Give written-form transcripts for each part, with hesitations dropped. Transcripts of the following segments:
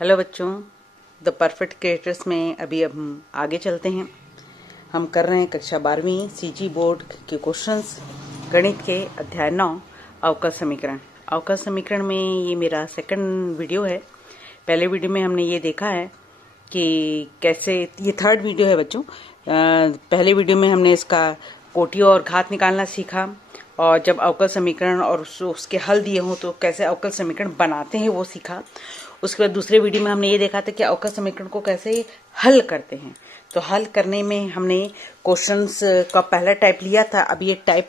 Hello बच्चों, the perfect creators में अभी अब हम आगे चलते हैं। हम कर रहे हैं कक्षा 12वीं सीजी बोर्ड के क्वेश्चंस, गणित के अध्याय 9 अवकल समीकरण। अवकल समीकरण में ये मेरा सेकंड वीडियो है। पहले वीडियो में हमने ये देखा है कि कैसे, ये थर्ड वीडियो है बच्चों। पहले वीडियो में हमने इसका कोटि और घात निकालना सीखा, और जब अवकल समीकरण और उसके हल दिए हों तो कैसे अवकल समीकरण बनाते हैं वो सीखा। उसके बाद दूसरे वीडियो में हमने ये देखा था कि अवकल समीकरण को कैसे हल करते हैं। तो हल करने में हमने क्वेश्चंस का पहला टाइप लिया था, अब ये टाइप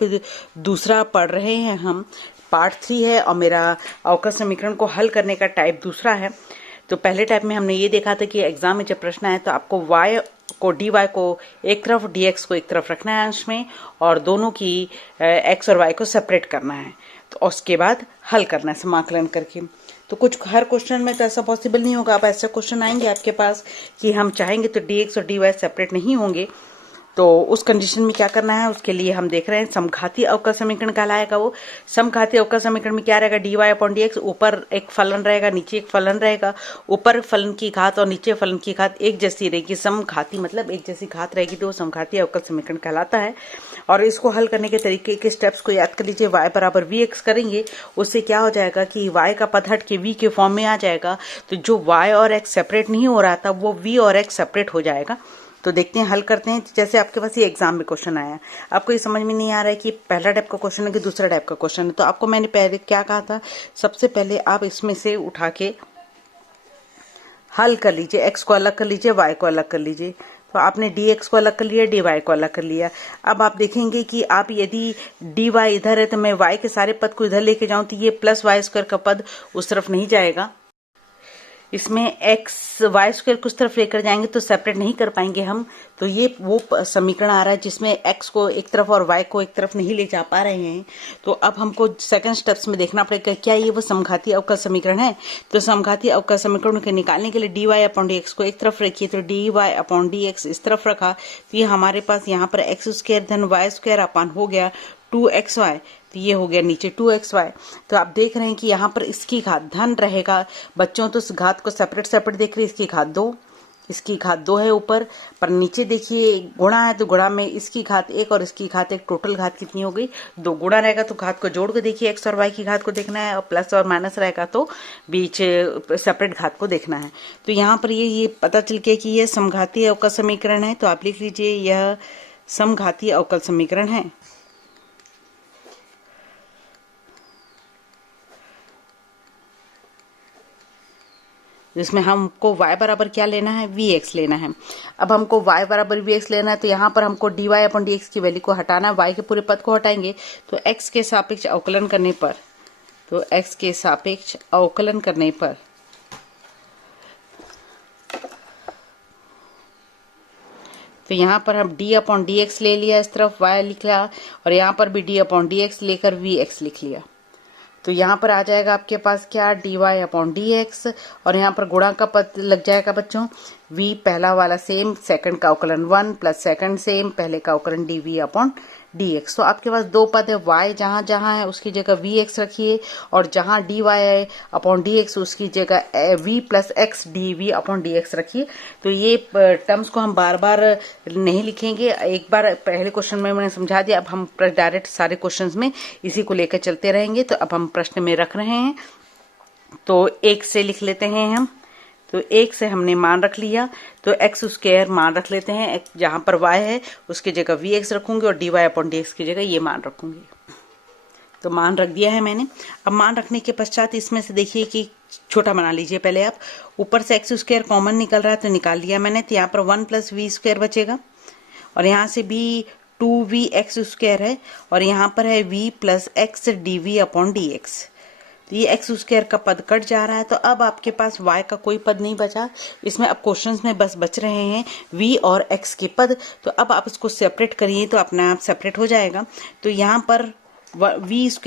दूसरा पढ़ रहे हैं हम। पार्ट 3 है और मेरा अवकल समीकरण को हल करने का टाइप दूसरा है। तो पहले टाइप में हमने ये देखा था कि एग्जाम में जब प्रश्न आए तो आपको y को dy को एक तरफ, dx को एक तरफ रखना है अंश में, और दोनों की x और y को सेपरेट करना है। तो उसके बाद हल करना है समाकलन करके। तो कुछ हर क्वेश्चन में तो ऐसा पॉसिबल नहीं होगा। अब ऐसे क्वेश्चन आएंगे आपके पास कि हम चाहेंगे तो dx और dy सेपरेट नहीं होंगे, तो उस कंडीशन में क्या करना है, उसके लिए हम देख रहे हैं समघाती अवकल समीकरण कहलाएगा वो। समघाती अवकल समीकरण में क्या रहेगा, dy/dx, ऊपर एक फलन रहेगा, नीचे एक फलन रहेगा। ऊपर फलन की घात और नीचे फलन की घात एक जैसी रहेगी। समघाती मतलब एक जैसी घात रहेगी, तो वो समघाती अवकल समीकरण कहलाता है। और इसको हल करने के तरीके के स्टेप्स को याद कर लीजिए। y बराबर vx करेंगे, उससे क्या हो जाएगा कि y का पद हट के v के फॉर्म में आ जाएगा। तो जो y और x सेपरेट नहीं हो रहा था वो v और x सेपरेट हो जाएगा। तो देखते हैं, हल करते हैं। जैसे आपके पास ये एग्जाम में क्वेश्चन आया, आपको ये समझ में नहीं आ रहा है कि पहला टाइप का क्वेश्चन है कि दूसरा टाइप का क्वेश्चन है, तो आपको मैंने पहले क्या कहा था, सबसे पहले आप इसमें से उठा के हल कर लीजिए। x को अलग कर लीजिए, y को अलग कर लीजिए। तो आपने dx को अलग कर लिया, dy को अलग कर लिया। अब आप देखेंगे कि आप यदि dy इधर है तो मैं y के सारे पद को इधर लेके जाऊं तो ये प्लस वाई स्क्वायर का पद उस तरफ नहीं जाएगा। इसमें x वाई स्क्वायर कुछ तरफ लेकर जाएंगे तो सेपरेट नहीं कर पाएंगे हम। तो ये वो समीकरण आ रहा है जिसमें x को एक तरफ और y को एक तरफ नहीं ले जा पा रहे हैं। तो अब हमको सेकंड स्टेप्स में देखना पड़ेगा क्या ये वो समघाती अवकल समीकरण है। तो समघाती अवकल समीकरण को निकालने के लिए dy/dx को एक तरफ रखिए, तो dy/dx इस तरफ रखा तो ये हमारे पास यहाँ पर x² धन y² अपान हो गया 2xy। तो ये हो गया नीचे 2xy। तो आप देख रहे हैं कि यहाँ पर इसकी घात धन रहेगा बच्चों, तो इस घात को सेपरेट सेपरेट देख रहे हैं। इसकी घात 2, इसकी घात 2 है ऊपर, पर नीचे देखिए गुणा है, तो गुणा में इसकी घात 1 और इसकी घात 1, टोटल घात कितनी हो गई 2। गुणा रहेगा तो घात को जोड़ के देखिए, x और y की घात को देखना है, और प्लस और माइनस रहेगा तो बीच सेपरेट घात को देखना है। तो यहाँ पर ये पता चल गया कि यह समघाती अवकल समीकरण है। तो आप लिख लीजिए यह समघाती अवकल समीकरण है। जिसमें हमको y बराबर क्या लेना है, vx लेना है। अब हमको y बराबर vx लेना है, तो यहाँ पर हमको dy/dx की वैल्यू को हटाना है। y के पूरे पद को हटाएंगे तो x के सापेक्ष अवकलन करने पर, तो x के सापेक्ष अवकलन करने पर तो यहाँ पर हम d/dx ले लिया, इस तरफ y लिख लिया, और यहाँ पर भी d/dx लेकर vx लिख लिया। तो यहाँ पर आ जाएगा आपके पास क्या, dy/dx, और यहाँ पर गुणा का पद लग जाएगा बच्चों। v पहला वाला सेम, सेकंड का अवकलन 1 प्लस सेकंड सेम, पहले का अवकलन dv/dx। तो आपके पास दो पद है, y जहाँ जहाँ है उसकी जगह vx रखिए, और जहाँ dy/dx उसकी जगह v प्लस x dv/dx रखिए। तो ये टर्म्स को हम बार बार नहीं लिखेंगे, एक बार पहले क्वेश्चन में मैंने समझा दिया। अब हम डायरेक्ट सारे क्वेश्चंस में इसी को लेकर चलते रहेंगे। तो अब हम प्रश्न में रख रहे हैं, तो 1 से लिख लेते हैं हम। तो 1 से हमने मान रख लिया, तो x² मान रख लेते हैं। जहां पर y है उसकी जगह vx रखूंगी और dy/dx की जगह ये मान रखूंगी। तो मान रख दिया है मैंने। अब मान रखने के पश्चात इसमें से देखिए कि छोटा बना लीजिए पहले आप। ऊपर से x² कॉमन निकल रहा है तो निकाल लिया मैंने, तो यहाँ पर 1 प्लस v² बचेगा, और यहाँ से भी 2vx² है, और यहाँ पर है v प्लस x dv/dx। तो ये x² का पद कट जा रहा है। तो अब आपके पास y का कोई पद नहीं बचा इसमें। अब क्वेश्चंस में बस बच रहे हैं v और x के पद। तो अब आप इसको सेपरेट करिए तो अपने आप सेपरेट हो जाएगा। तो यहाँ पर v²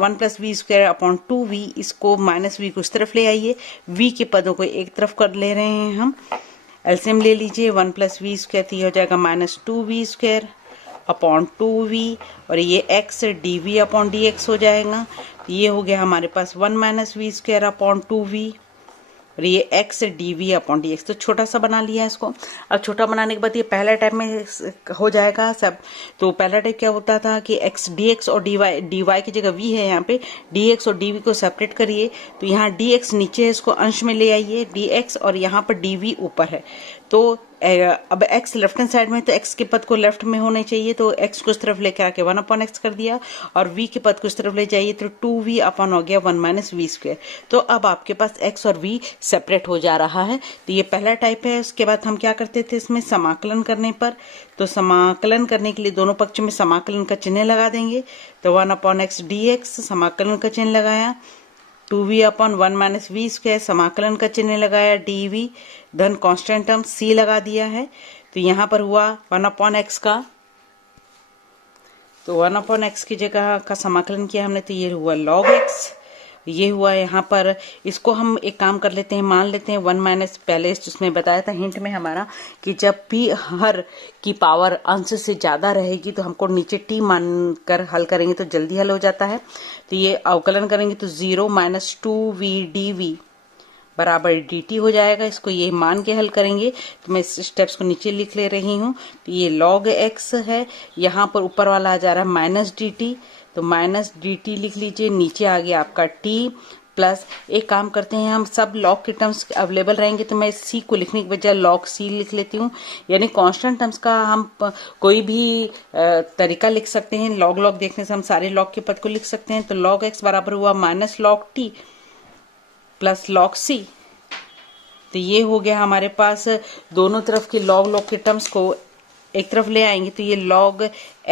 1 प्लस v²/2v, इसको माइनस v को इस तरफ ले आइए, v के पदों को एक तरफ कर ले रहे हैं हम। एलसीएम ले लीजिए, 1 प्लस v² तो ये हो जाएगा -2v²/2v, और ये x dv/dx हो जाएगा। ये हो गया हमारे पास 1 - v²/2v। और ये x dv अपॉन dx, तो छोटा सा बना लिया है इसको। अब छोटा बनाने के बाद ये पहला टाइप में हो जाएगा सब। तो पहला टाइप क्या होता था कि x dx और dy की जगह v है, यहाँ पे dx और dv को सेपरेट करिए, तो यहाँ dx नीचे है, इसको अंश में ले आइए dx, और यहाँ पर dv ऊपर है। तो अब x लेफ्ट हैंड साइड में, तो x के पद को लेफ्ट में होने चाहिए, तो x को इस तरफ लेकर आके 1 अपॉन x कर दिया, और v के पद को इस तरफ ले जाइए तो 2v अपॉन हो गया 1 माइनस वी स्क्वायर। तो अब आपके पास x और v सेपरेट हो जा रहा है। तो ये पहला टाइप है। उसके बाद हम क्या करते थे इसमें समाकलन करने पर, तो समाकलन करने के लिए दोनों पक्ष में समाकलन का चिन्ह लगा देंगे। तो 1 अपॉन x dx समाकलन का चिन्ह लगाया, 2v upon 1 minus V square समाकलन का चिन्ह लगाया, dv धन कांस्टेंट टर्म c लगा दिया है। तो यहाँ पर हुआ 1 अपॉन x का, तो 1 अपॉन x की जगह का समाकलन किया हमने, तो ये हुआ log x, ये हुआ यहाँ पर। इसको हम एक काम कर लेते हैं, मान लेते हैं 1 माइनस, पहले उसमें बताया था हिंट में हमारा कि जब भी हर की पावर अंश से ज्यादा रहेगी तो हमको नीचे t मान कर हल करेंगे तो जल्दी हल हो जाता है। तो ये अवकलन करेंगे तो 0 माइनस 2v dv बराबर dt हो जाएगा। इसको ये मान के हल करेंगे, तो मैं इस स्टेप्स को नीचे लिख ले रही हूँ। तो ये log x है, यहाँ पर ऊपर वाला आ जा रहा है माइनस dt, तो माइनस dt लिख लीजिए, नीचे आ गया आपका t प्लस, एक काम करते हैं हम सब log के टर्म्स अवेलेबल रहेंगे तो मैं c को लिखने के बजाय log c लिख लेती हूँ, यानी कांस्टेंट टर्म्स का हम कोई भी तरीका लिख सकते हैं। log देखने से हम सारे log के पद को लिख सकते हैं। तो log x बराबर हुआ minus log t plus log c। तो ये हो गया हमारे पास, दोनों तरफ के log के टर्म्स को एक तरफ ले आएंगे तो ये log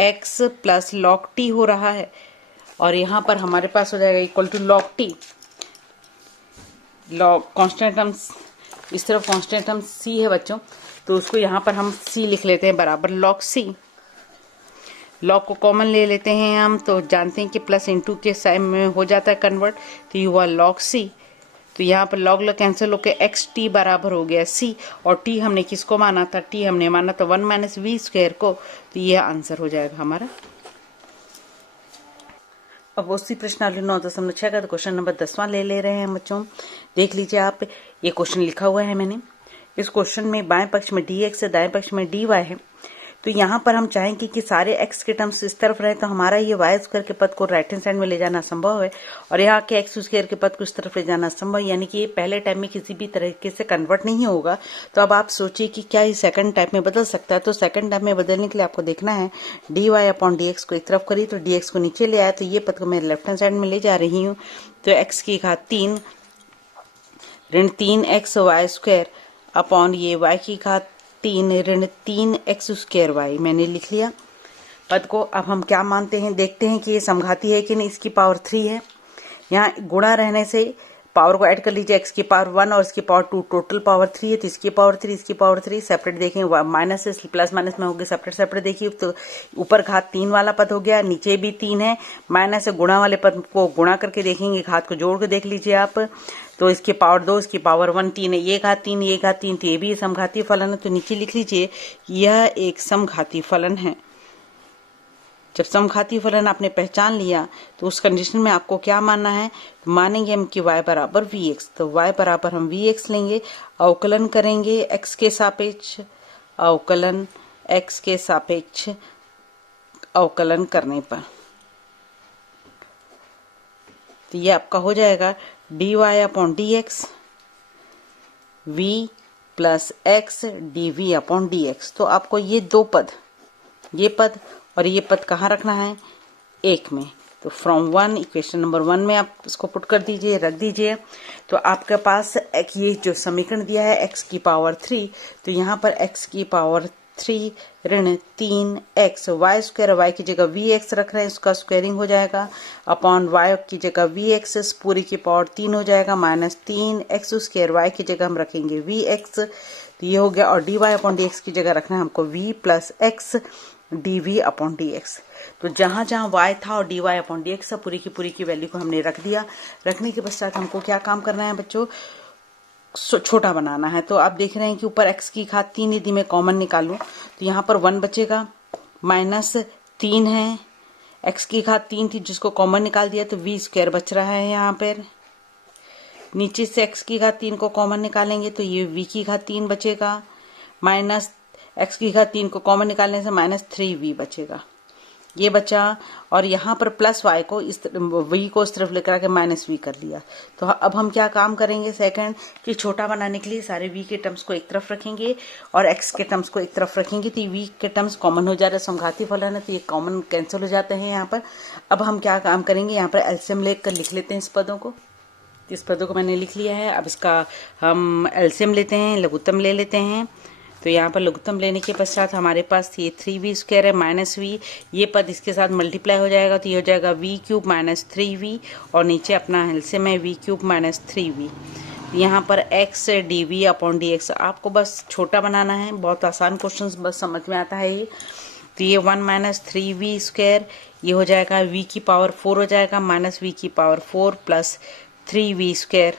x plus log t हो रहा है, और यहाँ पर हमारे पास हो जाएगा equal to log t। log constant terms, इस तरफ कांस्टेंट टर्म्स c है बच्चों, तो उसको यहाँ पर हम c लिख लेते हैं बराबर log c। log को कॉमन ले लेते हैं हम, तो जानते हैं कि प्लस इंटू के साइन में हो जाता है कन्वर्ट, तो ये हुआ log c। तो यहाँ पर log कैंसिल होकर एक्स टी बराबर हो गया c, और t हमने किसको माना था, t हमने माना था 1 माइनस वी स्क्वायर को, तो यह आंसर हो जाएगा हमारा। अब उसी प्रश्नावली 9.6 का क्वेश्चन नंबर 10वां ले रहे हैं बच्चों। देख लीजिए आप, ये क्वेश्चन लिखा हुआ है मैंने। इस क्वेश्चन में बाएं पक्ष में dx है, दाएं पक्ष में dy है। तो यहाँ पर हम चाहेंगे कि सारे x के टर्म्स इस तरफ रहे, तो हमारा ये y स्क्वायर के पद को राइट हैंड साइड में ले जाना संभव है, और यहाँ के x स्क्वायर के पद को इस तरफ ले जाना संभव है, यानी कि ये पहले टाइप में किसी भी तरीके से कन्वर्ट नहीं होगा। तो अब आप सोचिए कि क्या ये सेकंड टाइप में बदल सकता है। तो सेकंड टाइप में बदलने के लिए आपको देखना है dy अपॉन dx को एक तरफ करिए, तो dx को नीचे ले आया, तो ये पद को मैं लेफ्ट हैंड साइड में ले जा रही हूँ। तो x की घात 3 ऋण 3x वाई स्क्वायर अपॉन ये y की घात 3 ऋण 3x स्क्वायर वाई मैंने लिख लिया पद को। अब हम क्या मानते हैं, देखते हैं कि ये समघाती है कि नहीं। इसकी पावर 3 है, यहाँ गुणा रहने से पावर को ऐड कर लीजिए, x की पावर 1 और इसकी पावर 2, टोटल पावर 3 है, तो इसकी पावर 3 इसकी पावर 3 सेपरेट देखें, माइनस से प्लस माइनस में हो गया सेपरेट सेपरेट देखिए। तो ऊपर घात 3 वाला पद हो गया, नीचे भी 3 है, माइनस से गुणा वाले पद को गुणा करके देखेंगे, घात को जोड़ के देख लीजिए आप। तो इसकी पावर 2 इसकी पावर 1 3 है, ये घात 3 ये घात 3, तो ये भी समघाती फलन है। तो नीचे लिख लीजिए यह एक समघाती फलन है। जब समघाती फलन आपने पहचान लिया तो उस कंडीशन में आपको क्या मानना है, तो मानेंगे हम कि y बराबर vx। तो y बराबर हम vx लेंगे, अवकलन करेंगे x के सापेक्ष, अवकलन x के सापेक्ष अवकलन करने पर, तो ये आपका हो जाएगा dy अपॉन dx v plus x dv upon dx। तो आपको ये दो पद, ये पद और ये पद कहाँ रखना है, एक में। तो फ्रॉम 1 इक्वेशन नंबर 1 में आप इसको पुट कर दीजिए, रख दीजिए। तो आपके पास ये जो समीकरण दिया है x की पावर 3, तो यहाँ पर x की पावर 3 ऋण 3x वाई स्क्वायर, वाई की जगह vx रख रहे हैं, उसका स्क्वायरिंग हो जाएगा, अपॉन y की जगह vx पूरी की पावर 3 हो जाएगा, माइनस 3x स्क्वायर, y की जगह हम रखेंगे vx। तो ये हो गया, और dy अपॉन dx की जगह रखना है हमको v plus x dv upon dx। तो जहां जहां y था और dy अपॉन dx पूरी की वैल्यू को हमने रख दिया। रखने के पश्चात हमको क्या काम करना है बच्चों, छोटा बनाना है। तो आप देख रहे हैं कि ऊपर x की घात 3 यदि मैं कॉमन निकालूं तो यहाँ पर 1 बचेगा, माइनस 3 है, x की घात 3 थी जिसको कॉमन निकाल दिया तो v स्क्वायर बच रहा है यहाँ पर, नीचे से x की घात 3 को कॉमन निकालेंगे तो ये v की घात 3 बचेगा, माइनस x की घात 3 को कॉमन निकालने से माइनस 3v बचेगा, ये बचा। और यहाँ पर प्लस y को v को इस तरफ लेकर आके माइनस v कर लिया। तो अब हम क्या काम करेंगे सेकंड कि छोटा बनाने के लिए सारे v के टर्म्स को एक तरफ रखेंगे और x के टर्म्स को एक तरफ रखेंगे, तो v के टर्म्स कॉमन हो जा रहा है, समघाती फलन है तो ये कॉमन कैंसिल हो जाते हैं यहाँ पर। अब हम क्या काम करेंगे, यहाँ पर एलसीएम लेकर लिख लेते हैं इस पदों को। इस पदों को मैंने लिख लिया है। अब इसका हम एलसीएम लेते हैं, लघुत्तम ले लेते हैं। तो यहाँ पर लघुत्तम लेने के पश्चात हमारे पास ये 3v² है माइनस v, ये पद इसके साथ मल्टीप्लाई हो जाएगा तो ये हो जाएगा v³ माइनस 3v, और नीचे अपना एलसीएम है v³ माइनस 3v। यहाँ पर x dv अपॉन dx आपको बस छोटा बनाना है, बहुत आसान क्वेश्चन बस समझ में आता है ये। तो ये 1 माइनस 3v² ये हो जाएगा v की पावर 4 हो जाएगा, माइनस v की power 4 plus 3v²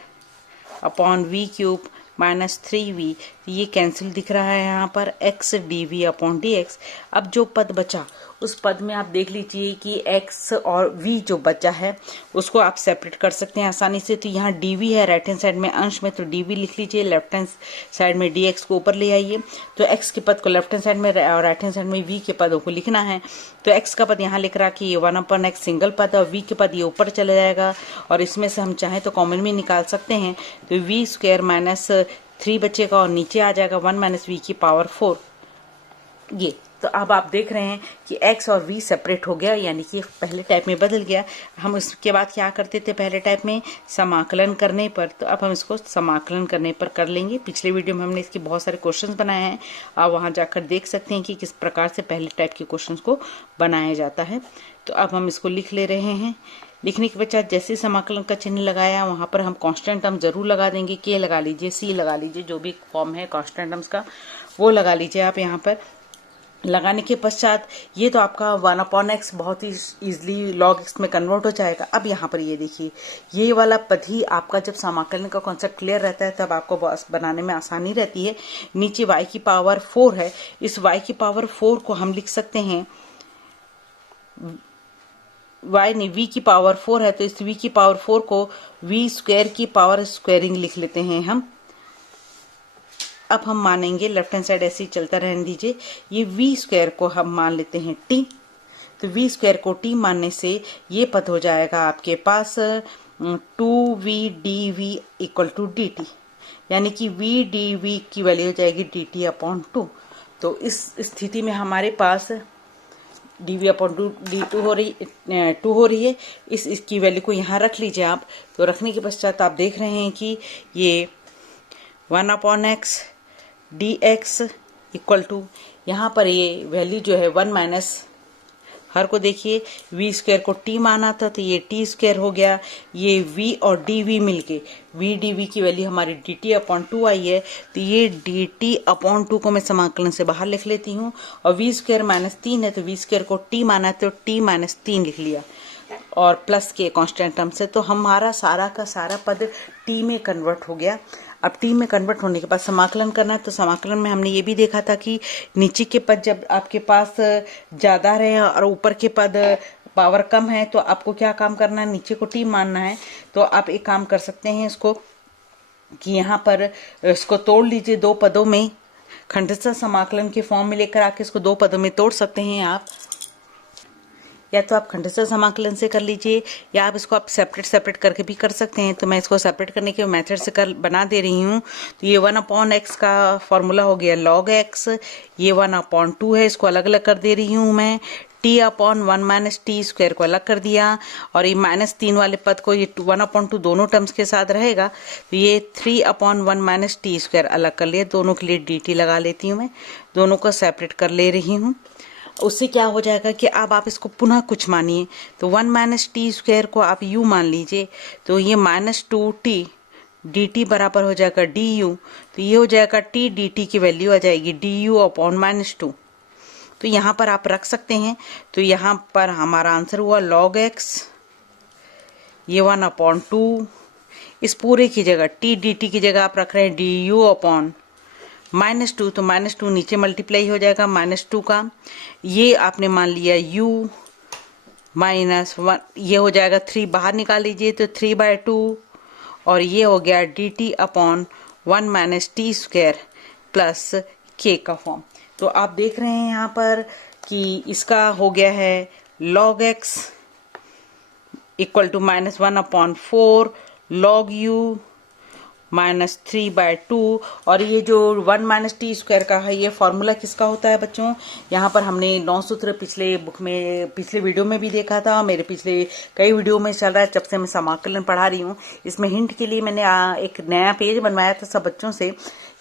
upon v³ minus 3v, ये कैंसिल दिख रहा है यहाँ पर x dv अपॉन dx। अब जो पद बचा उस पद में आप देख लीजिए कि x और v जो बचा है उसको आप सेपरेट कर सकते हैं आसानी से। तो यहाँ dv है राइट हैंड साइड में अंश में, तो dv लिख लीजिए, लेफ्ट हैंड साइड में dx को ऊपर ले आइए। तो x के पद को लेफ्ट हैंड साइड में और राइट हैंड साइड में v के पदों को लिखना है। तो x का पद यहाँ लिख रहा कि ये 1/x सिंगल पद और v के पद ये ऊपर चले जाएगा, और इसमें से हम चाहें तो कॉमन भी निकाल सकते हैं। तो v² माइनस 3 बचेगा और नीचे आ जाएगा 1 माइनस v की पावर 4 ये। तो अब आप देख रहे हैं कि x और v सेपरेट हो गया, यानी कि पहले टाइप में बदल गया। हम इसके बाद क्या करते थे पहले टाइप में, समाकलन करने पर। तो अब हम इसको समाकलन करने पर कर लेंगे। पिछले वीडियो में हमने इसके बहुत सारे क्वेश्चंस बनाए हैं, आप वहां जाकर देख सकते हैं कि किस प्रकार से पहले टाइप के क्वेश्चंस को बनाया जाता है। तो अब हम इसको लिख ले रहे हैं। लिखने के पश्चात जैसे समाकलन का चिन्ह लगाया वहां पर हम कांस्टेंट टर्म जरूर लगा देंगे। के लगा लीजिए, सी लगा लीजिए, जो भी फॉर्म है कांस्टेंट टर्म्स का वो लगा लीजिए आप यहाँ पर। लगाने के पश्चात ये तो आपका 1/x बहुत ही इजीली log x में कन्वर्ट हो जाएगा। अब यहाँ पर ये देखिए, ये वाला पद ही आपका जब समाकलन का कॉन्सेप्ट क्लियर रहता है तब आपको बनाने में आसानी रहती है। नीचे y की पावर 4 है, इस y की पावर 4 को हम लिख सकते हैं, v की पावर 4 है तो इस v की पावर 4 को v² की पावर स्क्वायरिंग लिख लेते हैं हम। अब हम मानेंगे लेफ्ट हैंड साइड ऐसे ही चलता रहने दीजिए। ये v² को हम मान लेते हैं t, तो v² को t मानने से ये पद हो जाएगा आपके पास 2v dv equal to dt, यानी कि v dv की वैल्यू हो जाएगी dt अपॉन 2। तो इस स्थिति में हमारे पास dv अपॉन d2 हो रही है। इसकी वैल्यू को यहाँ रख लीजिए आप। तो रखने के पश्चात आप देख रहे हैं कि ये 1/x dx इक्वल टू, यहाँ पर ये वैल्यू जो है 1 माइनस, हर को देखिए v² को t माना था तो ये t² हो गया। ये v और dv मिलके v dv की वैल्यू हमारी dt अपॉन 2 आई है, तो ये dt अपॉन 2 को मैं समाकलन से बाहर लिख लेती हूँ। और v² माइनस 3 है तो v² को t माना तो t माइनस 3 लिख लिया, और प्लस के कांस्टेंट टर्म से। तो हमारा सारा का सारा पद t में कन्वर्ट हो गया। अब t में कन्वर्ट होने के बाद समाकलन करना है। तो समाकलन में हमने ये भी देखा था कि नीचे के पद जब आपके पास ज़्यादा रहे और ऊपर के पद पावर कम है तो आपको क्या काम करना है, नीचे को t मानना है। तो आप एक काम कर सकते हैं इसको कि यहाँ पर इसको तोड़ लीजिए दो पदों में, खंडशः समाकलन के फॉर्म में लेकर आके इसको दो पदों में तोड़ सकते हैं आप। या तो आप खंडशः समाकलन से कर लीजिए या आप इसको आप सेपरेट करके भी कर सकते हैं। तो मैं इसको सेपरेट करने के मेथड से बना दे रही हूँ। तो ये 1/x का फॉर्मूला हो गया log x, ये 1/2 है, इसको अलग अलग कर दे रही हूँ मैं। t अपॉन 1 माइनस t² को अलग कर दिया, और ये -3 वाले पद को ये 1/2 दोनों टर्म्स के साथ रहेगा। तो ये 3/1 माइनस t² अलग कर लिया। दोनों के लिए dt लगा लेती हूँ मैं, दोनों को सेपरेट कर ले रही हूँ। उससे क्या हो जाएगा कि अब आप इसको पुनः कुछ मानिए। तो 1 माइनस t² को आप u मान लीजिए, तो ये -2t dt बराबर हो जाएगा du। तो ये हो जाएगा t dt की वैल्यू आ जाएगी du अपॉन -2। तो यहाँ पर आप रख सकते हैं। तो यहाँ पर हमारा आंसर हुआ log x, ये 1/2, इस पूरे की जगह t dt की जगह आप रख रहे हैं du अपॉन -2, तो -2 नीचे मल्टीप्लाई हो जाएगा -2 का, ये आपने मान लिया u -1, ये हो जाएगा 3 बाहर निकाल लीजिए तो 3/2, और ये हो गया dt upon 1 minus T square plus k का फॉर्म। तो आप देख रहे हैं यहाँ पर कि इसका हो गया है log x equal to -1/4 log u -3/2। और ये जो 1 माइनस टी स्क्वायर का है, ये फॉर्मूला किसका होता है बच्चों? यहाँ पर हमने 9 सूत्र पिछले बुक में, पिछले वीडियो में भी देखा था, मेरे पिछले कई वीडियो में चल रहा है जब से मैं समाकलन पढ़ा रही हूँ। इसमें हिंट के लिए मैंने एक नया पेज बनवाया था सब बच्चों से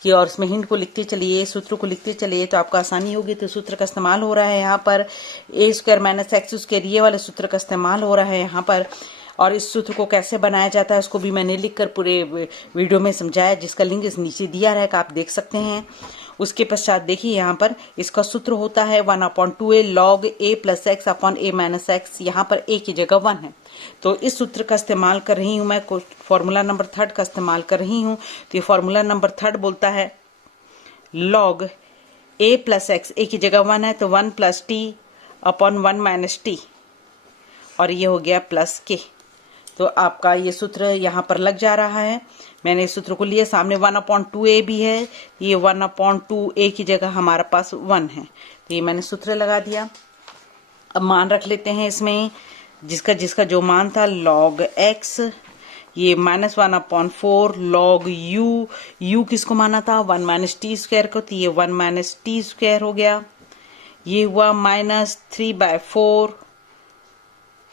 कि और इसमें हिंट को लिखते चलिए, सूत्र को लिखते चलिए तो आपको आसानी होगी। तो सूत्र का इस्तेमाल हो रहा है यहाँ पर a square minus x square, ये वाले सूत्र का इस्तेमाल हो रहा है यहाँ पर। और इस सूत्र को कैसे बनाया जाता है उसको भी मैंने लिखकर पूरे वीडियो में समझाया, जिसका लिंक इस नीचे दिया रहेगा, आप देख सकते हैं। उसके पश्चात देखिए यहाँ पर इसका सूत्र होता है 1/2a log a plus x upon a minus x. यहाँ पर a की जगह 1 है, तो इस सूत्र का इस्तेमाल कर रही हूँ मैं, फॉर्मूला नंबर 3 का इस्तेमाल कर रही हूँ। तो ये फॉर्मूला नंबर 3 बोलता है log a plus x, a की जगह 1 है तो 1 plus T upon 1 minus T, और ये हो गया प्लस के। तो आपका ये सूत्र यहाँ पर लग जा रहा है। मैंने इस सूत्र को लिया, सामने 1/2a भी है, ये 1/2a की जगह हमारे पास 1 है, तो ये मैंने सूत्र लगा दिया। अब मान रख लेते हैं इसमें, जिसका जिसका जो मान था log x, ये -1/4 log u किसको माना था 1 माइनस टी स्क्वायर को, तो ये 1 माइनस टी स्क्वायर हो गया। ये हुआ -3/4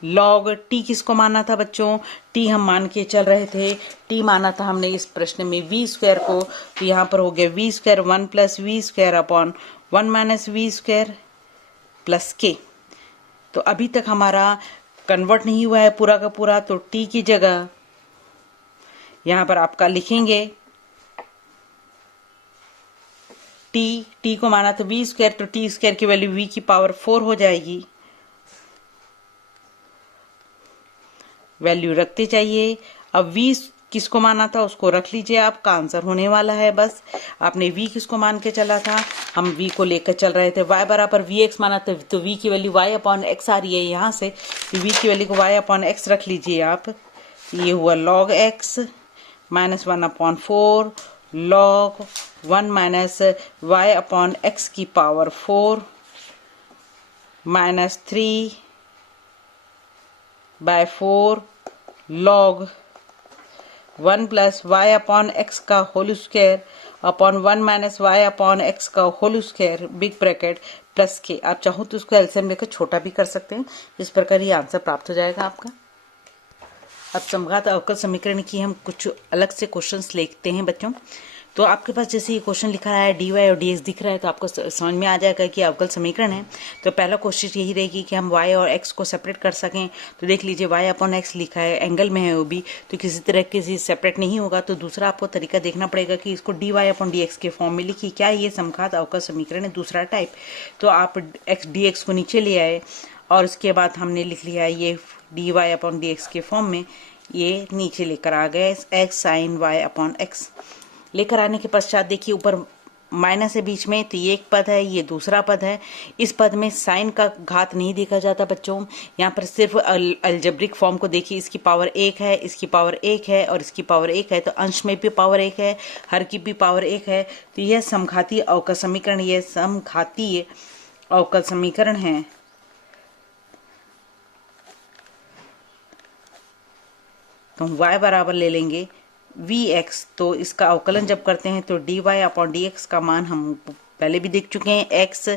log t किसको माना था बच्चों, t हम मान के चल रहे थे, t माना था हमने इस प्रश्न में v स्क्वायर को, तो यहाँ पर हो गया v square 1 plus V square upon 1 minus V square plus k। तो अभी तक हमारा कन्वर्ट नहीं हुआ है पूरा का पूरा, तो t की जगह यहाँ पर आपका लिखेंगे t को माना तो v स्क्वायर, तो t स्क्वायर की वैल्यू v की पावर 4 हो जाएगी। वैल्यू रखते चाहिए। अब v किसको माना था उसको रख लीजिए, आपका आंसर होने वाला है। बस आपने v किसको मान के चला था, हम v को लेकर चल रहे थे। y बराबर vx माना था, तो v की वैल्यू y अपॉन x आ रही है यहाँ से, तो v की वैल्यू को y अपॉन x रख लीजिए आप। ये हुआ log x -1/4 log 1 minus y upon x की power 4 -3/4 log 1 plus y upon x का whole square upon 1 minus y upon x का whole square big bracket plus K. आप चाहो तो उसको एलसीएम लेकर छोटा भी कर सकते हैं, इस प्रकार ये आंसर प्राप्त हो जाएगा आपका। अब समघात अवकल समीकरण की हम कुछ अलग से क्वेश्चंस लिखते हैं बच्चों। तो आपके पास जैसे ये क्वेश्चन लिखा है dy और dx दिख रहा है, तो आपको समझ में आ जाएगा कि अवकल समीकरण है। तो पहला कोशिश यही रहेगी कि हम y और x को सेपरेट कर सकें। तो देख लीजिए y अपॉन एक्स लिखा है, एंगल में है वो भी, तो किसी तरह से सेपरेट नहीं होगा। तो दूसरा आपको तरीका देखना पड़ेगा कि इसको dy अपॉन dx के फॉर्म में लिखिए। क्या ये समघात अवकल समीकरण है दूसरा टाइप। तो आप dx को नीचे ले आए और उसके बाद हमने लिख लिया ये dy अपॉन dx के फॉर्म में, ये नीचे लेकर आ गए x sine y upon x. लेकर आने के पश्चात देखिए ऊपर माइनस है बीच में, तो ये एक पद है, ये दूसरा पद है। इस पद में साइन का घात नहीं देखा जाता बच्चों, यहाँ पर सिर्फ अलजेब्रिक फॉर्म को देखिए। इसकी पावर 1 है, इसकी पावर 1 है और इसकी पावर 1 है, तो अंश में भी पावर 1 है, हर की भी पावर 1 है। तो यह समघाती अवकल समीकरण, यह समघाती अवकल समीकरण है। तो हम y बराबर ले लेंगे vx, तो इसका अवकलन जब करते हैं तो dy अपॉन dx का मान हम पहले भी देख चुके हैं, x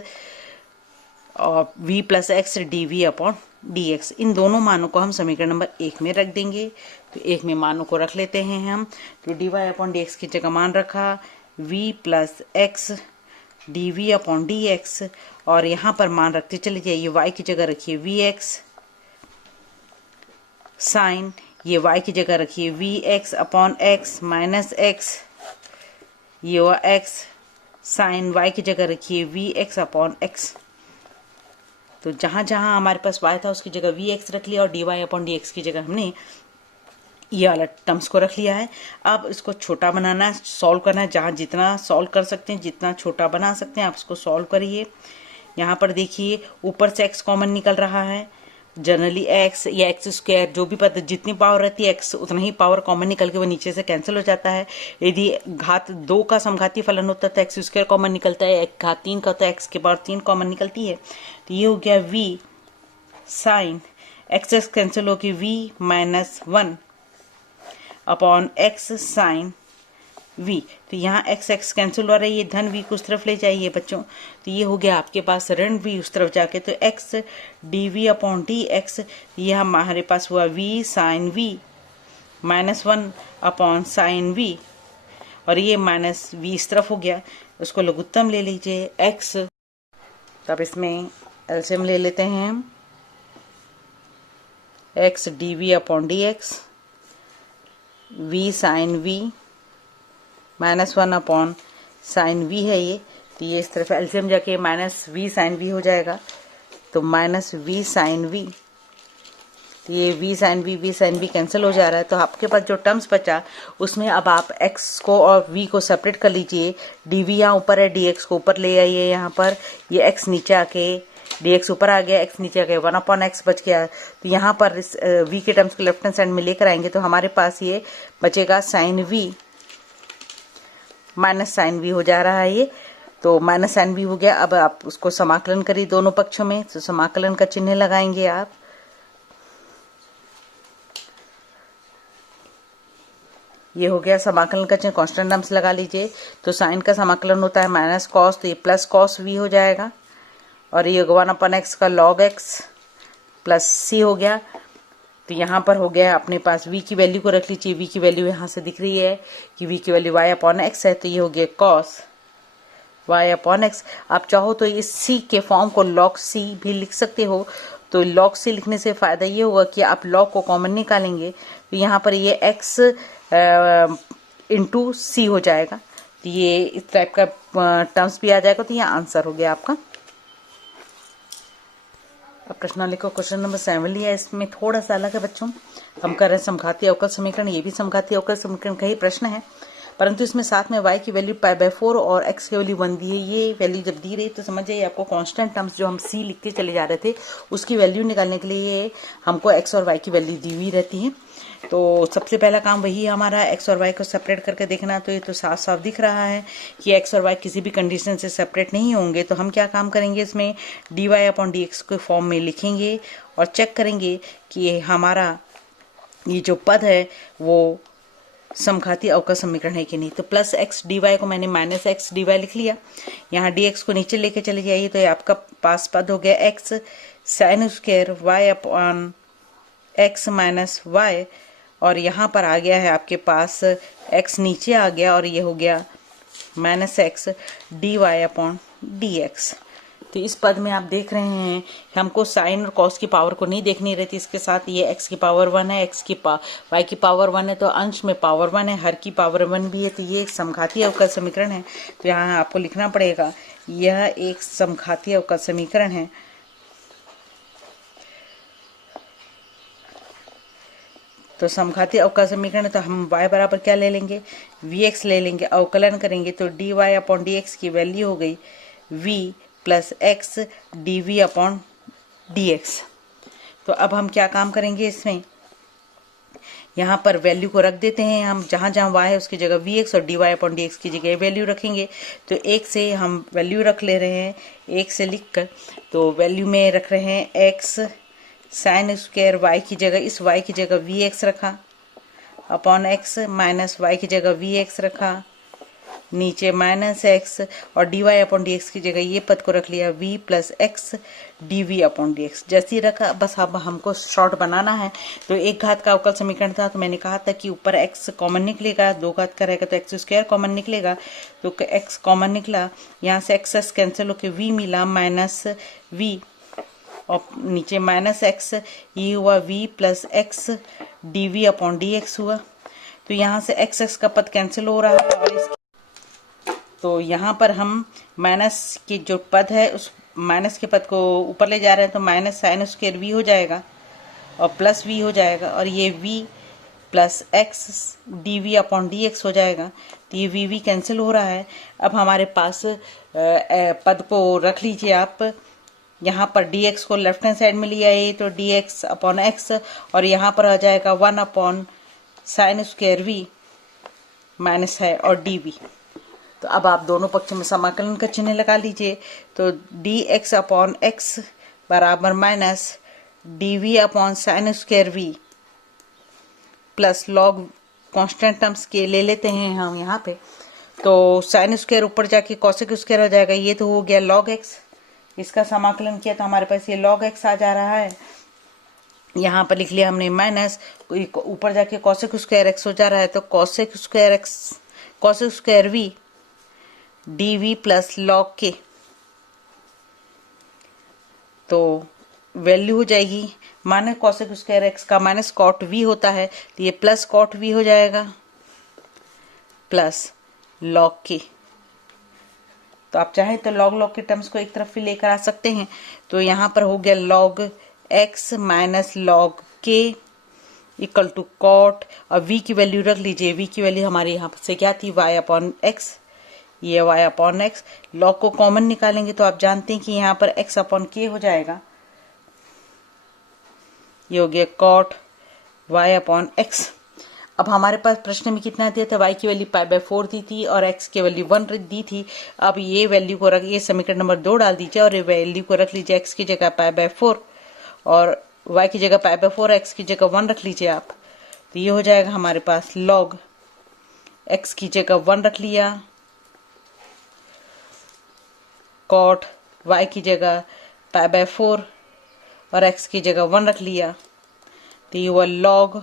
और v plus x dv upon dx। इन दोनों मानों को हम समीकरण नंबर 1 में रख देंगे। तो 1 में मानों को रख लेते हैं हम। तो dy अपॉन dx की जगह मान रखा v plus x dv upon dx, और यहाँ पर मान रखते चले जाइए, y की जगह रखिए vx साइन, ये y की जगह रखिए vx upon x minus x, ये हुआ x साइन, y की जगह रखिए vx अपॉन x। तो जहाँ जहाँ हमारे पास y था उसकी जगह vx रख लिया और dy अपॉन dx की जगह हमने ये वाला टर्म्स को रख लिया है। अब इसको छोटा बनाना है, सॉल्व करना है। जहाँ जितना सॉल्व कर सकते हैं, जितना छोटा बना सकते हैं आप इसको सॉल्व करिए। यहाँ पर देखिए ऊपर से x कॉमन निकल रहा है, जनरली एक्स या एक्स स्क्वायर जो भी पद जितनी पावर रहती है एक्स उतना ही पावर कॉमन निकल के वो नीचे से कैंसिल हो जाता है। यदि घात 2 का समघाती फलन होता है तो एक्स स्क्वायर कॉमन निकलता है, घात 3 का होता है एक्स के पावर 3 कॉमन निकलती है। तो ये हो गया v sine x x cancel हो गई v-1 upon x sign v। तो यहाँ x x कैंसिल हो रहा है, ये धन v को उस तरफ ले जाइए बच्चों। तो ये हो गया आपके पास ऋण v उस तरफ जाके, तो x dv अपॉन dx, ये हमारे पास हुआ v sine v -1 upon sine v, और ये माइनस v इस तरफ हो गया। उसको लघुत्तम ले लीजिए x। तो अब इसमें एलसीएम ले लेते हैं हम, x dv upon dx v sine v -1 upon sine v है ये। तो ये इस तरफ एलसीएम जाके माइनस v साइन v हो जाएगा, तो माइनस v साइन v। तो ये v साइन v कैंसिल हो जा रहा है। तो आपके पास जो टर्म्स बचा उसमें अब आप x को और v को सेपरेट कर लीजिए। dv यहाँ ऊपर है, dx को ऊपर ले आइए, यहाँ पर ये x नीचे आके dx ऊपर आ गया, x नीचे आ गया, 1 अपॉन x बच गया। तो यहाँ पर इस v के टर्म्स को लेफ्ट हैंड साइड में लेकर आएंगे तो हमारे पास ये बचेगा sine v minus sine v हो जा रहा है ये। तो माइनस साइन v हो गया। अब आप उसको समाकलन करिए दोनों पक्षों में, तो समाकलन का चिन्ह लगाएंगे आप। ये हो गया समाकलन का चिन्ह, कांस्टेंट टर्म्स लगा लीजिए। तो साइन का समाकलन होता है माइनस कॉस, तो ये प्लस कॉस v हो जाएगा, और ये 1 अपॉन x का log x प्लस c हो गया। तो यहाँ पर हो गया अपने पास v की वैल्यू को रख लीजिए, v की वैल्यू यहाँ से दिख रही है कि v की वैल्यू y अपॉन x है, तो ये हो गया cos y अपॉन x। आप चाहो तो इस c के फॉर्म को log c भी लिख सकते हो। तो log c लिखने से फायदा ये होगा कि आप log को कॉमन निकालेंगे, तो यहाँ पर ये x इंटू c हो जाएगा। तो ये इस टाइप का टर्म्स भी आ जाएगा। तो ये आंसर हो गया आपका। अब प्रश्न लिखो, क्वेश्चन नंबर 7 लिया, इसमें थोड़ा सा अलग है बच्चों। हम कर रहे हैं समघातीय अवकल समीकरण, ये भी समघातीय अवकल समीकरण का ही प्रश्न है, परंतु इसमें साथ में y की वैल्यू π/4 और x की वैल्यू 1 दी है। ये वैल्यू जब दी रही तो समझ जाइए आपको कांस्टेंट टर्म्स जो हम c लिखते चले जा रहे थे उसकी वैल्यू निकालने के लिए हमको x और y की वैल्यू दी हुई रहती है। तो सबसे पहला काम वही हमारा x और y को सेपरेट करके देखना। तो ये तो साफ साफ दिख रहा है कि x और y किसी भी कंडीशन से सेपरेट नहीं होंगे। तो हम क्या काम करेंगे, इसमें dy अपॉन dx के फॉर्म में लिखेंगे और चेक करेंगे कि हमारा ये जो पद है वो समघातीय अवकल समीकरण है कि नहीं। तो प्लस एक्स डी वाई को मैंने माइनस एक्स डी वाई लिख लिया। यहाँ डी एक्स को नीचे लेके चले जाइए, तो ये आपका पास पद हो गया x sine square y upon x minus y, और यहाँ पर आ गया है आपके पास x नीचे आ गया और ये हो गया minus x d y upon D x. तो इस पद में आप देख रहे हैं हमको साइन और कॉस की पावर को नहीं देखनी रहती, इसके साथ ये x की पावर 1 है, y की पावर 1 है, तो अंश में पावर 1 है, हर की पावर 1 भी है। तो ये एक समघातीय अवकल समीकरण है। तो यहाँ आपको लिखना पड़ेगा यह एक समघातीय अवकल समीकरण है। तो समघातीय अवकल समीकरण, तो हम y बराबर क्या ले लेंगे, vx ले लेंगे, अवकलन करेंगे तो dy अपॉन dx की वैल्यू हो गई v plus x dv upon dx। तो अब हम क्या काम करेंगे, इसमें यहाँ पर वैल्यू को रख देते हैं हम, जहाँ जहाँ y है उसकी जगह vx और dy अपॉन dx की जगह वैल्यू रखेंगे। तो 1 से हम वैल्यू रख ले रहे हैं, 1 से लिख कर, तो वैल्यू में रख रहे हैं x साइन स्क्वायर y की जगह, इस y की जगह vx रखा अपॉन x माइनस y की जगह vx रखा, नीचे माइनस एक्स, और dy अपॉन dx की जगह ये पद को रख लिया v plus x dv upon dx। जैसे ही रखा, बस अब हमको शॉर्ट बनाना है। तो एक घात का अवकल समीकरण था, तो मैंने कहा था कि ऊपर x कॉमन निकलेगा, 2 घात का रहेगा तो एक्स स्क्वायर कॉमन निकलेगा, तो x कॉमन निकला, यहाँ से एक्स कैंसिल होकर v मिला माइनस v, और नीचे माइनस एक्स, ये हुआ v plus x dv upon dx हुआ। तो यहाँ से x का पद कैंसिल हो रहा है, और तो यहाँ पर हम माइनस के जो पद है उस माइनस के पद को ऊपर ले जा रहे हैं, तो माइनस साइन स्क्वायर v हो जाएगा और प्लस v हो जाएगा, और ये v plus x dv upon dx हो जाएगा। तो ये v कैंसिल हो रहा है। अब हमारे पास पद को रख लीजिए आप, यहाँ पर dx को लेफ्ट हैंड साइड में लिया है तो dx अपॉन x, और यहाँ पर आ जाएगा 1 upon sine square v minus है और dv। तो अब आप दोनों पक्ष में समाकलन का चिन्ह लगा लीजिए। तो dx अपॉन x बराबर minus dv upon sine square v plus log constant terms के ले लेते हैं हम यहाँ पे। तो साइन स्क्वायर ऊपर जाके कॉसेक स्क्वायर हो जाएगा, ये तो हो गया लॉग एक्स। इसका समाकलन किया तो हमारे पास ये लॉग एक्स आ जा रहा है। यहाँ पर लिख लिया हमने माइनस, ऊपर जाके कॉसेक स्क्वायर एक्स हो जा रहा है तो cosec square x cosec square v d v plus log K. तो वैल्यू हो जाएगी माने कॉसेक स्क्वायर एक्स का माइनस कॉट वी होता है तो ये प्लस कॉट वी हो जाएगा प्लस लॉग के। तो आप चाहें तो लॉग लॉग के टर्म्स को एक तरफ भी लेकर आ सकते हैं। तो यहाँ पर हो गया लॉग एक्स माइनस लॉग के इक्वल टू कॉट, और v की वैल्यू रख लीजिए। v की वैल्यू हमारे यहाँ से क्या थी, y अपॉन एक्स, ये y अपॉन एक्स। लॉग को कॉमन निकालेंगे तो आप जानते हैं कि यहाँ पर x अपॉन के हो जाएगा, ये हो गया कॉट y अपॉन एक्स। अब हमारे पास प्रश्न में कितना दिया था, y की वैल्यू π/4 दी थी और x की वैल्यू 1 दी थी। अब ये वैल्यू को रख, ये समीकरण नंबर 2 डाल दीजिए और ये वैल्यू को रख लीजिए x की जगह π/4 और y की जगह π/4, x की जगह 1 रख लीजिए आप। तो ये हो जाएगा हमारे पास log x की जगह 1 रख लिया, cot y की जगह π/4 और x की जगह 1 रख लिया। तो ये हुआ log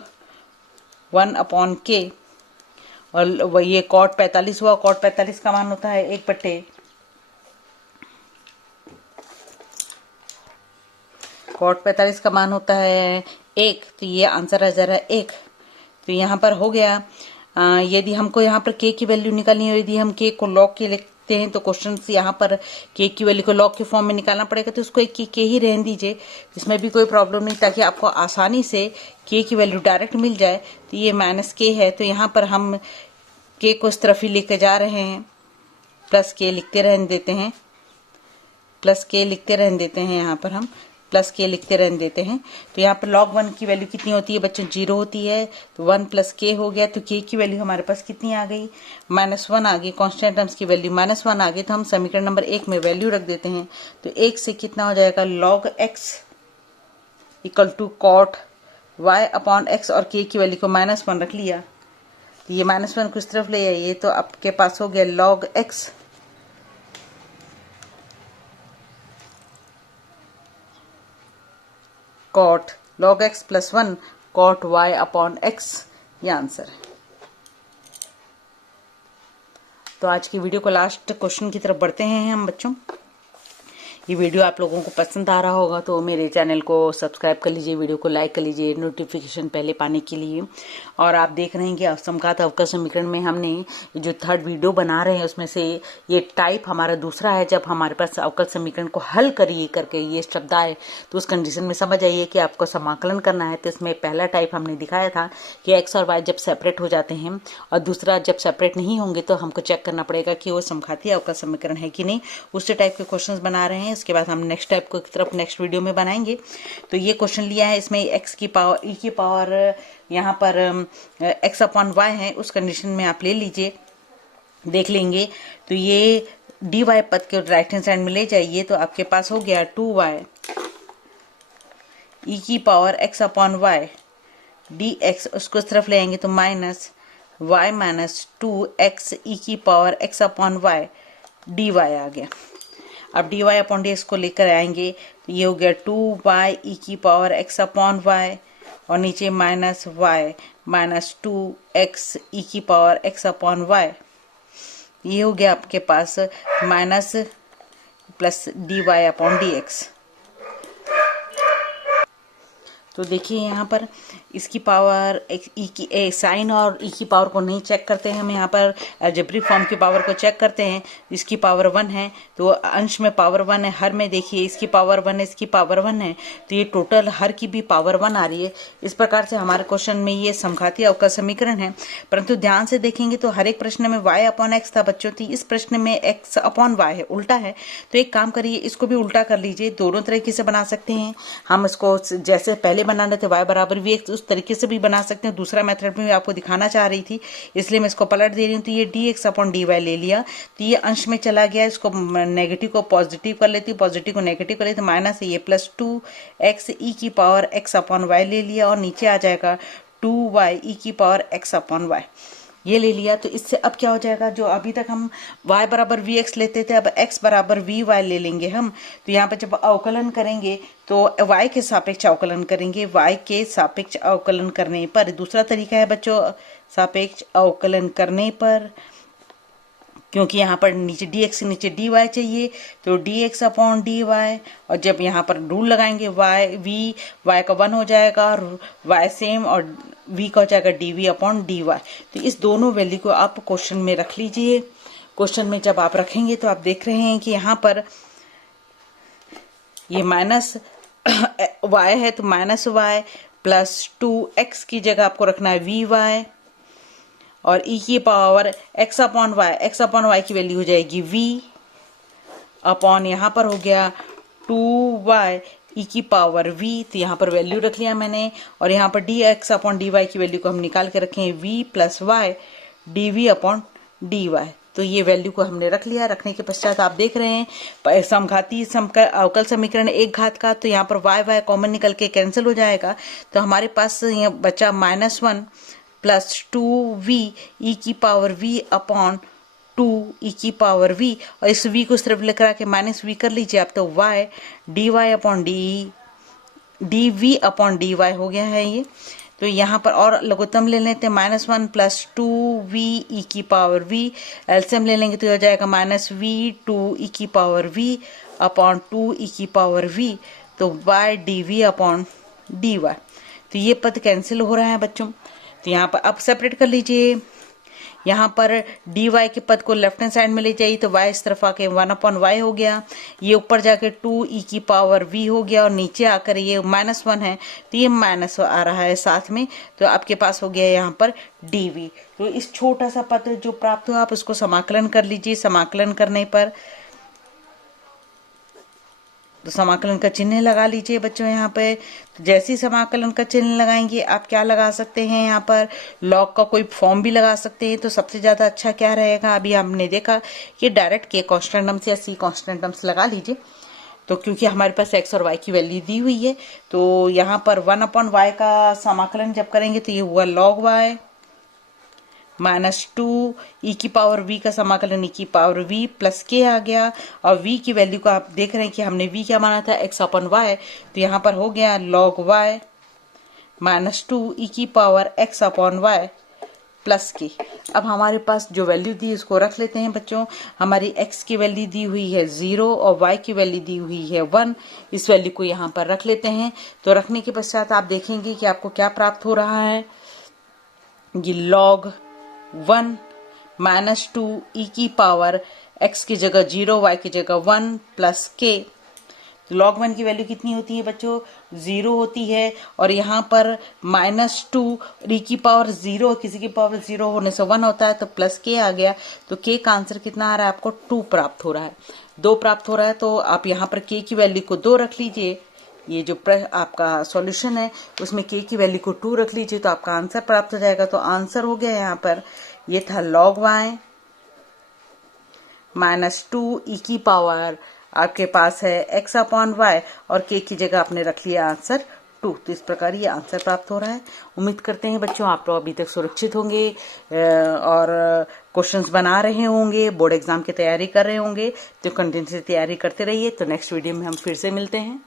1 अपॉन के, और ये कॉट 45 हुआ। कॉट 45 का मान होता है 1/, कॉट 45 का मान होता है 1, तो ये आंसर आ जा रहा है 1। तो यहाँ पर हो गया। यदि हमको यहाँ पर के की वैल्यू निकालनी हो, यदि हम के को लॉग के लिखते हैं तो क्वेश्चन यहाँ पर के की वैल्यू को लॉग के फॉर्म में निकालना पड़ेगा, तो उसको एक के ही रहने दीजिए, इसमें भी कोई प्रॉब्लम नहीं, ताकि आपको आसानी से के की वैल्यू डायरेक्ट मिल जाए। तो ये माइनस के है, तो यहाँ पर हम के को इस तरफ ही लेके जा रहे हैं, प्लस के लिखते रहने देते हैं, प्लस के लिखते रहने देते हैं, यहाँ पर हम प्लस के लिखते रहने देते हैं। तो यहाँ पर log 1 की वैल्यू कितनी होती है बच्चों, 0 होती है, तो 1 प्लस के हो गया। तो के की वैल्यू हमारे पास कितनी आ गई, -1 आ गई। कांस्टेंट टर्म्स की वैल्यू -1 आ गई, तो हम समीकरण नंबर 1 में वैल्यू रख देते हैं। तो 1 से कितना हो जाएगा, log x equal to cot y upon x, और के की वैल्यू को -1 रख लिया। तो ये -1 को इस तरफ ले आइए, तो आपके पास हो गया log x cot log x plus 1 cot y upon x, ये आंसर है। तो आज की वीडियो को लास्ट क्वेश्चन की तरफ बढ़ते हैं हम बच्चों। ये वीडियो आप लोगों को पसंद आ रहा होगा तो मेरे चैनल को सब्सक्राइब कर लीजिए, वीडियो को लाइक कर लीजिए नोटिफिकेशन पहले पाने के लिए। और आप देख रहे हैं कि असमघात अवकल समीकरण में हमने जो थर्ड वीडियो बना रहे हैं उसमें से ये टाइप हमारा दूसरा है। जब हमारे पास अवकल समीकरण को हल करिए करके ये शब्द आए तो उस कंडीशन में समझ आइए कि आपको समाकलन करना है। तो इसमें पहला टाइप हमने दिखाया था कि एक्स और वाई जब सेपरेट हो जाते हैं, और दूसरा जब सेपरेट नहीं होंगे तो हमको चेक करना पड़ेगा कि वो समघातीय अवकल समीकरण है कि नहीं। उसी टाइप के क्वेश्चन बना रहे हैं। इसके बाद हम नेक्स्ट टाइप को तरफ नेक्स्ट वीडियो में बनाएंगे। तो ये क्वेश्चन लिया है, इसमें x की पावर e की पावर यहाँ पर x अपॉन y है, उस कंडीशन में आप ले लीजिए, देख लेंगे। तो ये dy पद के राइट हैंड साइड में ले जाइए, तो आपके पास हो गया 2y e की power x upon y dx, उसको इस तरफ ले आएंगे तो minus y minus 2x e की power x upon y dy आ गया। अब dy अपॉन डी एक्स को लेकर आएंगे तो ये हो गया 2y e की पावर x अपॉन y, और नीचे minus y minus 2x e की पावर x अपॉन y। ये हो गया आपके पास minus plus dy upon D x. तो देखिए यहाँ पर इसकी पावर ई की साइन और ई की पावर को नहीं चेक करते हैं, हम यहाँ पर अलजेब्रिक फॉर्म की पावर को चेक करते हैं। इसकी पावर 1 है तो अंश में पावर 1 है, हर में देखिए इसकी पावर 1 है, इसकी पावर 1 है, तो ये टोटल हर की भी पावर 1 आ रही है। इस प्रकार से हमारे क्वेश्चन में ये समघातीय अवकल समीकरण है। परंतु ध्यान से देखेंगे तो हर एक प्रश्न में y अपॉन एक्स था बच्चों, थी इस प्रश्न में x अपॉन y है, उल्टा है। तो एक काम करिए, इसको भी उल्टा कर लीजिए, दोनों तरीके से बना सकते हैं हम। इसको जैसे पहले बनाने थे y बराबर वी एक्स, उस तरीके से भी बना सकते हैं। दूसरा मेथड में आपको दिखाना चाह रही थी, इसलिए मैं इसको पलट दे रही हूँ। तो ये dx अपॉन dy ले लिया, तो ये अंश में चला गया, इसको नेगेटिव को पॉजिटिव कर लेती हूँ, पॉजिटिव को नेगेटिव कर लेती, तो माइनस ये प्लस 2x ई की पावर x अपॉन y ले लिया, और नीचे आ जाएगा 2y ई की पावर x अपॉन y ये ले लिया। तो इससे अब क्या हो जाएगा, जो अभी तक हम y बराबर वी एक्स लेते थे, अब x बराबर वी वाई ले लेंगे हम। तो यहाँ पर जब अवकलन करेंगे तो y के सापेक्ष अवकलन करेंगे, y के सापेक्ष अवकलन करने पर, दूसरा तरीका है बच्चों सापेक्ष अवकलन करने पर, क्योंकि यहाँ पर नीचे dx से नीचे dy चाहिए, तो dx अपॉन dy, और जब यहाँ पर रूल लगाएंगे y का 1 हो जाएगा, और y सेम, और v का हो जाएगा dv अपॉन dy। तो इस दोनों वैल्यू को आप क्वेश्चन में रख लीजिए। क्वेश्चन में जब आप रखेंगे तो आप देख रहे हैं कि यहाँ पर ये माइनस y है, तो माइनस y प्लस 2x की जगह आपको रखना है vy, और e की पावर x अपॉन y की वैल्यू हो जाएगी v अपॉन यहाँ पर हो गया 2y e की पावर v, तो यहाँ पर वैल्यू रख लिया मैंने, और यहाँ पर dx अपॉन dy की वैल्यू को हम निकाल के रखे हैं v plus y dv upon dy। तो ये वैल्यू को हमने रख लिया। रखने के पश्चात आप देख रहे हैं समघाती अवकल समीकरण एक घात का, तो यहाँ पर y कॉमन निकल के कैंसिल हो जाएगा, तो हमारे पास यहाँ बचा -1 प्लस 2v ई की पावर v अपॉन 2 ई की पावर v, और इस v को सिर्फ लिख रहा के माइनस v कर लीजिए आप, तो y dy upon dv upon dy हो गया है ये। तो यहाँ पर और लघुत्तम ले लेते हैं, -1 प्लस 2v ई की पावर v, एलसीएम ले लेंगे तो हो जाएगा -v 2 ई की पावर v अपॉन 2 ई की पावर v, तो y dv अपॉन dy। तो ये पद कैंसिल हो रहा है बच्चों। तो यहाँ पर अब सेपरेट कर लीजिए, यहाँ पर dy के पद को लेफ्ट हैंड साइड में ले जाइए, तो y इस तरफ आके 1 अपॉन y हो गया, ये ऊपर जाके 2 ई की पावर v हो गया, और नीचे आकर ये -1 है, तो ये माइनस आ रहा है साथ में, तो आपके पास हो गया यहाँ पर dv। तो इस छोटा सा पद जो प्राप्त हुआ आप उसको समाकलन कर लीजिए। समाकलन करने पर तो समाकलन का चिन्ह लगा लीजिए बच्चों। यहाँ पे तो जैसे ही समाकलन का चिन्ह लगाएंगे आप क्या लगा सकते हैं, यहाँ पर लॉग का कोई फॉर्म भी लगा सकते हैं। तो सबसे ज़्यादा अच्छा क्या रहेगा, अभी हमने देखा कि डायरेक्ट के कांस्टेंट टर्म्स या सी कांस्टेंट टर्म्स लगा लीजिए। तो क्योंकि हमारे पास x और y की वैल्यू दी हुई है, तो यहाँ पर 1 अपॉन y का समाकलन जब करेंगे तो ये हुआ log y -2 ई की पावर v का समाकलन ई की पावर v प्लस k आ गया, और v की वैल्यू को आप देख रहे हैं कि हमने v क्या माना था x अपॉन y, तो यहाँ पर हो गया log y -2 ई की power x upon y plus k। अब हमारे पास जो वैल्यू दी इसको रख लेते हैं बच्चों। हमारी x की वैल्यू दी हुई है 0 और y की वैल्यू दी हुई है 1, इस वैल्यू को यहाँ पर रख लेते हैं। तो रखने के पश्चात आप देखेंगे कि आपको क्या प्राप्त हो रहा है, ये log 1 -2 ई की पावर x की जगह 0 y की जगह 1 प्लस k। तो log 1 की वैल्यू कितनी होती है बच्चों, 0 होती है, और यहाँ पर -2 ई की पावर 0, किसी की पावर 0 होने से 1 होता है, तो प्लस k आ गया। तो k का आंसर कितना आ रहा है आपको, 2 प्राप्त हो रहा है, 2 प्राप्त हो रहा है। तो आप यहाँ पर k की वैल्यू को 2 रख लीजिए। ये जो आपका सॉल्यूशन है उसमें k की वैल्यू को 2 रख लीजिए, तो आपका आंसर प्राप्त हो जाएगा। तो आंसर हो गया यहाँ पर, ये था log y -2 ई की पावर आपके पास है x अपॉन y, और k की जगह आपने रख लिया आंसर 2। तो इस प्रकार ये आंसर प्राप्त हो रहा है। उम्मीद करते हैं बच्चों आप लोग अभी तक सुरक्षित होंगे और क्वेश्चंस बना रहे होंगे, बोर्ड एग्जाम की तैयारी कर रहे होंगे। तो कंटिन्यू से तैयारी करते रहिए। तो नेक्स्ट वीडियो में हम फिर से मिलते हैं।